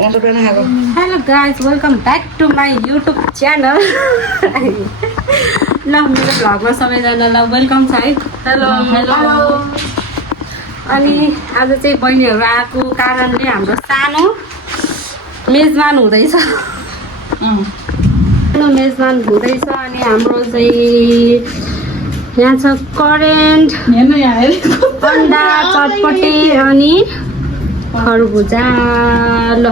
Hello guys, welcome back to my YouTube channel. ल मेरो भ्लगमा सबैजनालाई वेलकम छ है। Hello hello. अनि आज चाहिँ बहिनीहरू आएको कारणले हाम्रो सानो मेजबान हुँदैछ। सानो मेजबान हुँदैछ अनि हाम्रो चाहिँ यहाँ छ करेन्ट, अन्डा, चटपटी अनि खरबुजा। ल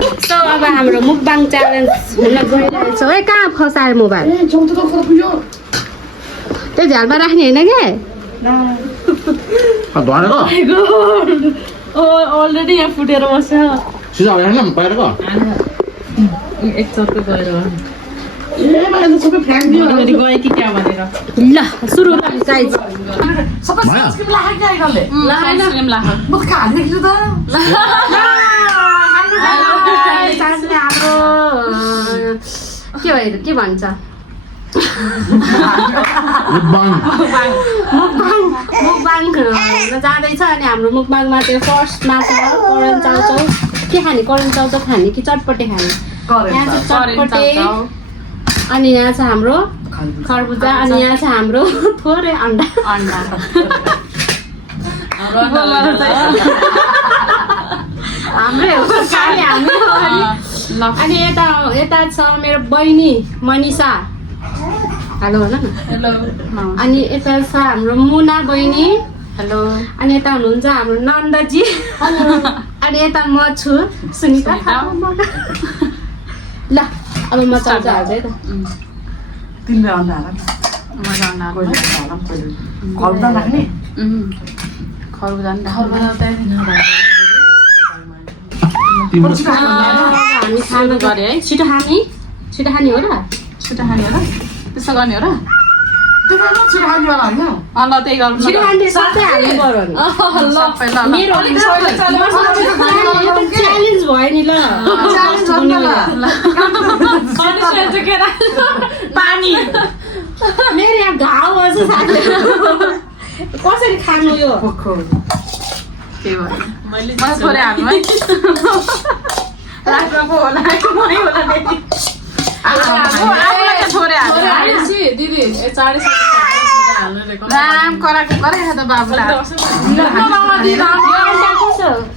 सो अब हाम्रो मुकबाङ च्यालेन्ज हुन गइरहेछ है। कहाँ फसायो मोबाइल? त्यो झ्यालमा राख्ने होइन क्या? अलरेडी यहाँ फुटेर बस्छ। गयो कि क्या भनेर। ल सुरु गाइज। हाम्रो के भन्छ मुकबाङ जाँदैछ अनि हाम्रो मुकबाङमा चाहिँ फर्स्टमा छ करेन्ट चाउचाउ। के खाने? करेन्ट चाउचाउ खाने कि चटपटे खाने? यहाँ चाहिँ चटपटे अनि यहाँ छ हाम्रो खरबुजा अनि यहाँ छ हाम्रो थोरै अन्डा। हाम्रै हो अनि यता छ मेरो बहिनी मनिषा। हेलो भन न। हेलो। अनि यता छ हाम्रो मुना बहिनी। हेलो। अनि यता हुनुहुन्छ हाम्रो नन्दजी। अनि यता म छु सुनिता। ल अब म चाउचाउ हाल्छु है त। तिमीले अन्डा हाल। खरबुजा राख्ने? खरबुजा हामी खानु गरे है। छिटो खाने हो र? छिटो खाने हो र? त्यसो गर्ने हो र? छिटो खानेवाला होइन। ल त्यही गर्नु। छिटो खाने सबै हाल्नु पर्यो नि। मेरो च्यालेन्ज भयो नि। ल पानी मेरो यहाँ घाउ छ साथी। कसरी खानु यो? त्यही भयो। मैले थोरै हाल्नु है। लाग्नको होला कि मै होला नि। थोरै हाल्नु दिदी। 40 राम कराको गरे त बाबुलाई।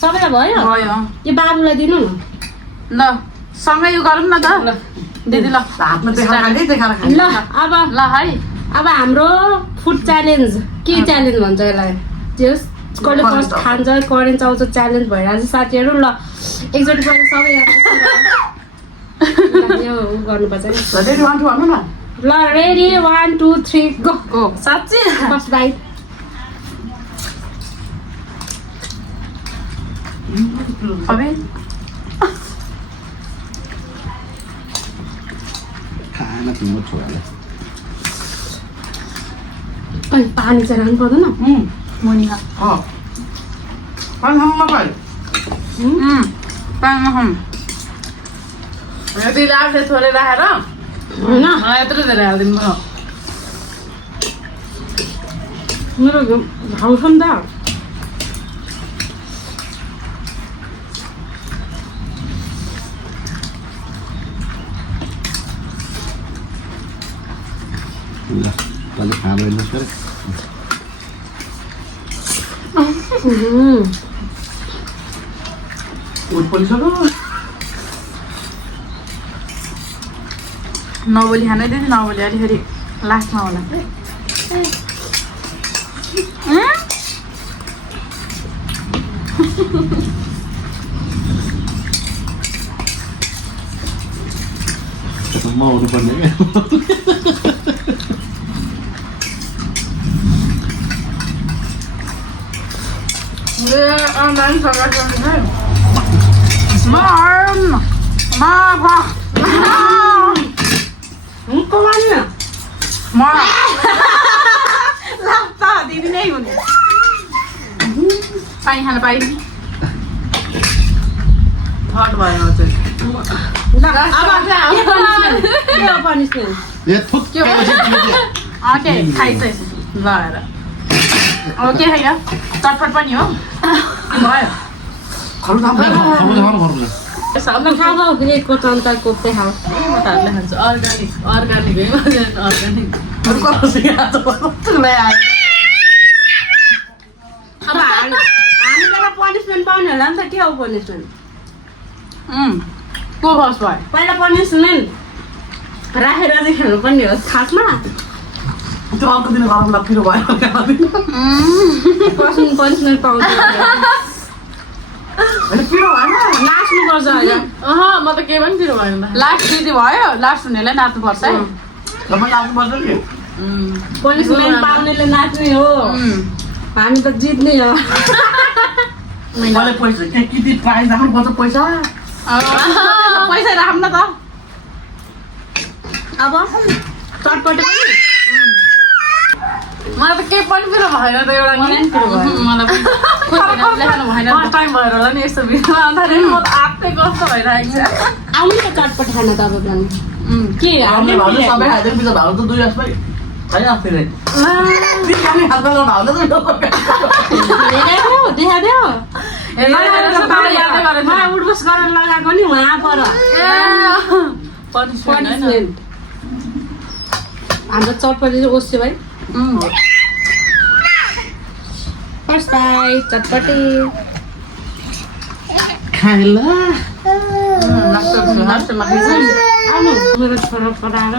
सबैलाई भयो? भयो। यो बाबुलाई दिनु न। ल सँगै यो गरौँ न त दिदी। ल ल अब ल है। अब हाम्रो फुड च्यालेन्ज। के च्यालेन्ज भन्छ यसलाई? त्यस कसले फर्स्ट खान्छ करेन्ट चाउचाउ च्यालेन्ज भइरहेको छ साथीहरू। ल एकचोटि पहिला सबै यो गर्नुपर्छ नि। ल रेडी 1 2 3 गो। साँच्ची फर्स्ट बाइट। अबे खाना तिम्रो छोराले अनि पानी चाहिँ राख्नु पर्दैन? मुनिका पानी यति लाग्छ थोरै राखेर होइन यत्रो धेरै हालिदिनु भयो। मेरो घाउ छ नि त। ल तैँले खाँदो रहेछस् के नबोली खानै दिदी। नबोली अलिकति लास्टमा होला। म हुनुपर्ने क्या। दिदी नै हुने पानी खान पाइने थर्ड भयो चाहिँ। खाइसकेँ ल हेर। अब के छैन चटपट पनि हो भयो। खरबुजा पैसा अब खाऊ एकको चन्ता कोप्ते खाऊ म त हातले खान्छु अर्ग्यानिक अर्ग्यानिक अब हामीलाई पनिसमेन्ट पाउने होला नि त के हो पनिसमेन्ट को फर्स्ट भयो पहिला पनिसमेन्ट राखेर चाहिँ खेल्नुपर्ने हो खासमा त्यो अर्को दिन गरममा पिरो भयो पनिसमेन्ट पाउँछ पिरो भएन नाच्नुपर्छ अहिले म त केही पनि पिरो भएन लास्ट दिदी भयो लास्ट हुनेलाई नाच्नुपर्छ है तपाईँ आउनुपर्छ नि पनिसमेन्ट पाउनेले नाच्ने हो हामी त जित्ने हो मैले पैसा कि प्राइज राख्नुपर्छ पैसा पैसा राख्नु न त अब चटपटे पनि मलाई त केही पनि पिरो भएन त एउटा मलाई पनि पिरो भएन। मलाई पनि लेखानु भएन फर्स्ट टाइम भएर होला नि यस्तो भिडियो आउँदाखेरि म त आफै कस्तो भइरहेको छ आउनु त चटपटे खान तपाईँ के आउने हाल्ने भाउ सबै खाइदियो पछि भाउ त 2 जस्तै खाइरहेको फेरि हातमा भाउ त देखादेऊ मलाई उठबस गरेर लगाएको नि उहाँ पर पनिसमेन्ट हाम्रो चटपटी चाहिँ ओस्यो भाइ फर्स्ट बाई चटपटी खाइला आउनु मेरो छोरा पढाएर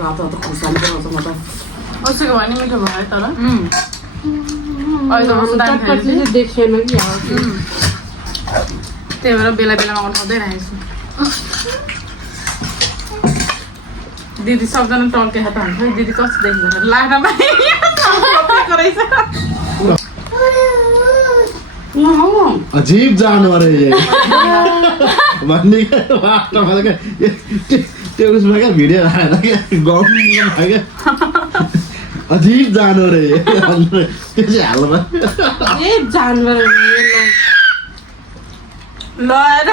रातो त खुर्सानी बनाउँछ म त ओसेको भने मिठो भयो तर चटपटी चाहिँ देख्दैन कि त्यही भएर बेला बेलामा उठाउँदै राखेको छु दिदी सबजना टल्के हात हान्छ दिदी कस्तो देख्दैन लाग्न रहेछ अजीब जानवर है ये भन्ने त्यो उसमा क्या भिडियो आएर क्या गाउँमा क्या अजीब जानवर है ये त्यो चाहिँ हाल्नु ए जानवर लएर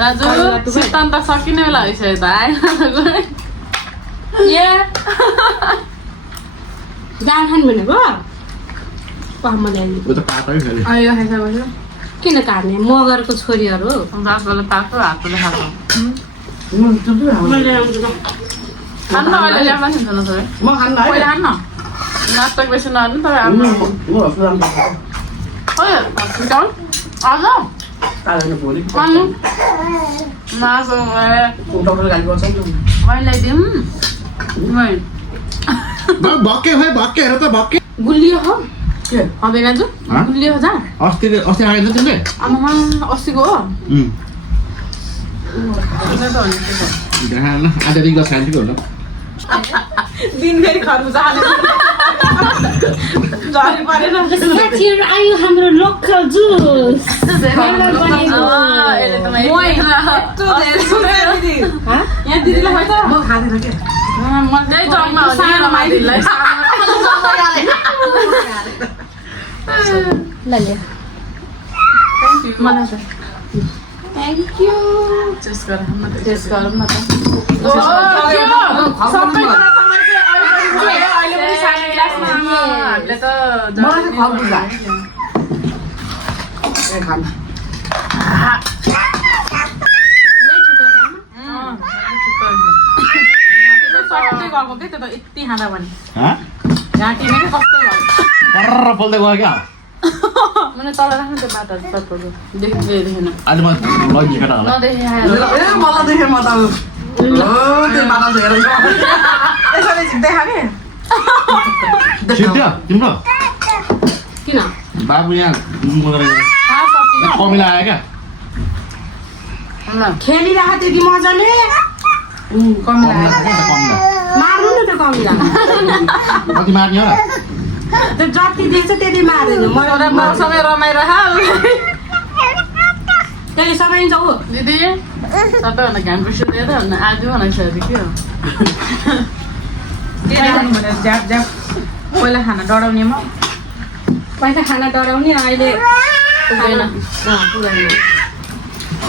राजु सिस्टम त सकिने बेला भइसक्यो त आएन जान खानु भनेको मलाई त्यो त पाटै फेरि आयो खाइसकेपछि किन काट्ने मगरको छोरीहरू हो 10 बजे पाएको हातले खाएको मैले ल्याउँछु ल। खान्न अहिले ल्याउन नि त सबै म खान्न है पहिला खान्न नास्ता बेसी नहाल्नु तपाईँ म आफ्नो हस्पिटल हस्पिटल आज कालेन भोलि अनि मासु डक्टर गाली गर्छ नि मैले ल्याइदिउँ भक्के भाइ भक्के हेर त भक्के गुलियो हो के हँदैन दाजु हाँ? गुलियो जा अस्ति आएछ तिमीले आमामा अस्तिको हो देखाएन आजदेखि त शान्तिको होला दिनभरि खर्बुजा हालेर झरी परेन साथीहरू आयो हाम्रो लोकल जुस यहाँ दिदीलाई खान्छ म खाँदिन के त्यही जगमा हो नि माइतीलाई ल ल्या मलाई चाहिँ थ्याङ्क यू टेस्ट गरौँ न त टेस्ट गरौँ न त सबै कुरा अहिले पनि सानो ग्लासमा हामीले त मलाई चाहिँ खरबुजा ए खान गएको के त्यो त यति खाँदा पनि हाँ? घाँटी नै कस्तो भयो पर्र बोल्दै गयो क्या मैले तल राख्नु त्यो बाटोहरू चटपटो देखेन अहिले म लन्च केटा होला नदेखे ए मलाई देखेँ म त त्यो माता हेर यसरी देखा के सिद्ध्य तिम्रो किन बाबु यहाँ कमिला आयो क्या खेलिरहेको थियो कि मजाले कमिला मार्नु न त्यो कमिला कति मार्ने हो र त्यो जति देख्छ त्यति मार्दैन मसँग रमाइरह त्यसले समाइन्छ हो दिदी सबैभन्दा घाम पिर्सो दिएर आज बनाइसकेको के हो के देखाउनु भने ज्याप ज्याप पहिला खाना डढाउने म पहिला खाना डराउने अहिले पुग्दैन पुग्दैन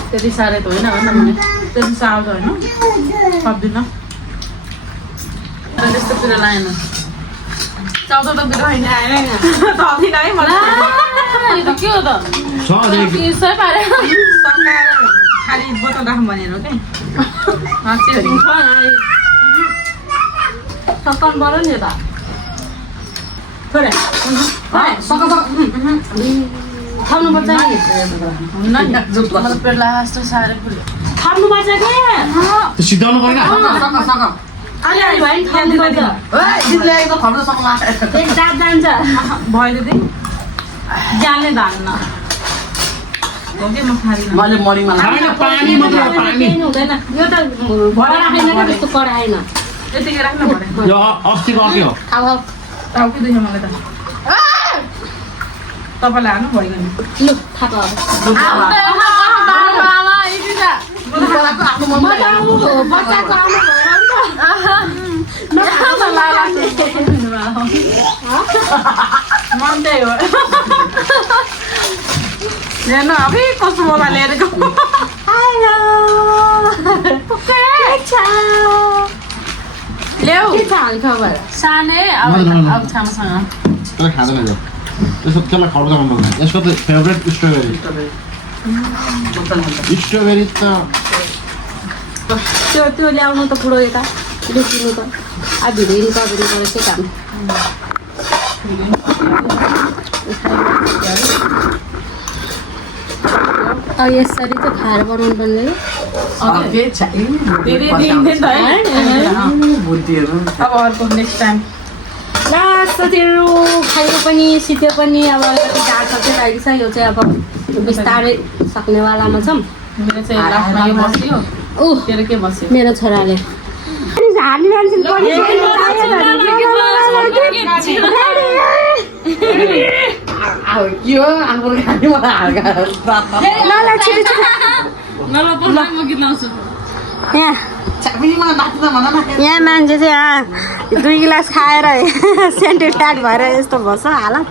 त्यति साह्रै त होइन भन्न भने त्यति साह्रो त होइन सक्दिनँ त्यस्तोतिर लाएन चाउचाउ त बिदा होइन थल्दिन है मलाई यो त के हो त छ अझै यसै पारे सकाएर खाली बोतल राखौँ भनेर हो कि सक्कन पर्यो नि त खानुपर्छ नि खानुपर्छ के त्यो सिधाउनु पर्दैन अलिअलि भयो नि खानुपर्छ एक जात जान्छ भयो दिदी जाने धान्न हो कि म खाँदिनँ मैले मर्निङमा खाएन पानी मात्र हो, पानी केही हुँदैन यो त भरा आएन क्या त्यस्तो कडा आएन यतिकै राख्नु पर्यो यो अस्तिको अर्कै हो खाऊ खाऊ टाउकै दुख्यो मलाई त तपाईँलाई हाल्नु भइगयो नि लु थाप अब बच्चाको आमा मन त्यही हो हेर्नु अब कस्तो बोला लिएर गयो ल्याऊ के छ हालखबर सानै अब छामासँग त्यसलाई खाँदैन यो त्यसको त्यसलाई खड्का मन पर्दैन यसको त फेभरेट स्ट्रबेरी स्ट्रबेरी त त्यो ल्याउनु त पुरो यता लुकिनु त अब भिडियो कभरिङ गरेर के काम अब यसरी चाहिँ खाएर बनाउनु पर्ने दिदी दिन्थ्यो नि त है बुद्धिहरू अब अर्को नेक्स्ट टाइम लास्ट त्यो खायो पनि सित्यो पनि अब अलिकति ढाड सक्दै रहेको छ यो चाहिँ अब बिस्तारै सक्नेवालामा छौँ मेरो चाहिँ लास्टमा यो बस्यो ऊ तेरो के बस्यो मेरो छोराले यो आफू खाने मलाई यहाँ मान्छे चाहिँ दुई गिलास खाएर सेन्टेड प्याक भएर यस्तो भन्छ हालत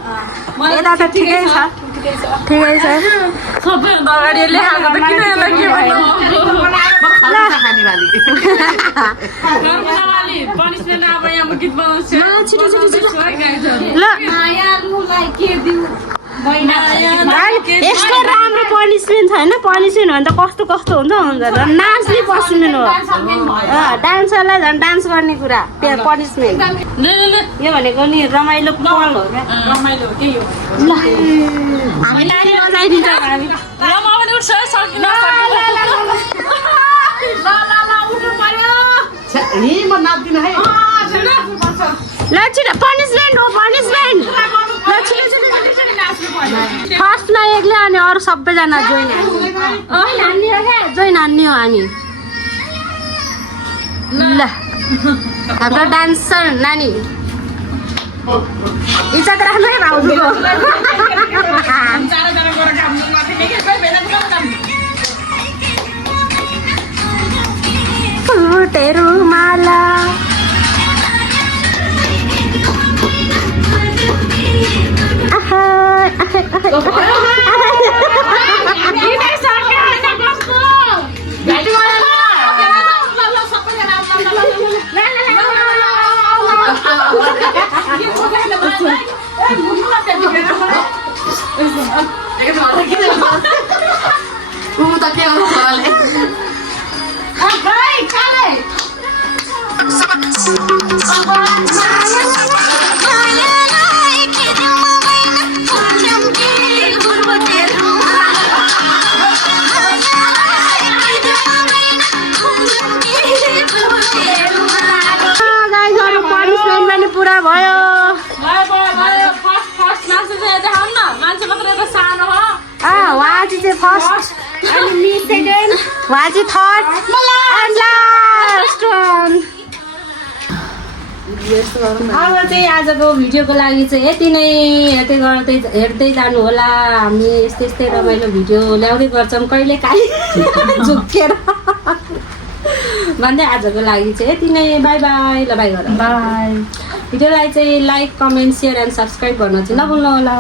यता त ठिकै छ ठिकै छ सबैभन्दा अगाडि लेखाएको त किन यसलाई के भन्नु यस्तो राम्रो पनिसमेन्ट छैन पनिसमेन्ट भने त कस्तो कस्तो हुन्छ हुन्छ नाच्ने पनिसमेन्ट हो डान्सरलाई झन् डान्स गर्ने कुरा पनिसमेन्ट यो भनेको नि रमाइलो पल हो क्या रमाइलो हो के यो ल हामी नानी बजाइदिन्छ हामी म नाच्दिनँ है ल छिटो पनिसमेन्ट हो पनिसमेन्ट फर्स्टमा एक्लै अनि अरू सबैजना जोइन हान्ने हो क्या जोइन हान्ने हो हामी ल हाम्रो डान्सर नानी इज्जत राख्नु है भाउजूको फुटेरो माला पुरा भयो उहाँ चाहिँ फर्स्ट अनि मी सेकेन्ड उहाँ चाहिँ थर्ड एन्ड लास्ट वान अब चाहिँ आजको भिडियोको लागि चाहिँ यति नै हेर्दै जानु होला हामी यस्तै यस्तै रमाइलो भिडियो ल्याउँदै गर्छौँ कहिले काहीँ झुक्केर भन्दै आजको लागि चाहिँ यति नै बाई बाई ल बाई गर बाई भिडियोलाई चाहिँ like comment share and subscribe गर्न चाहिँ नभुल्नु होला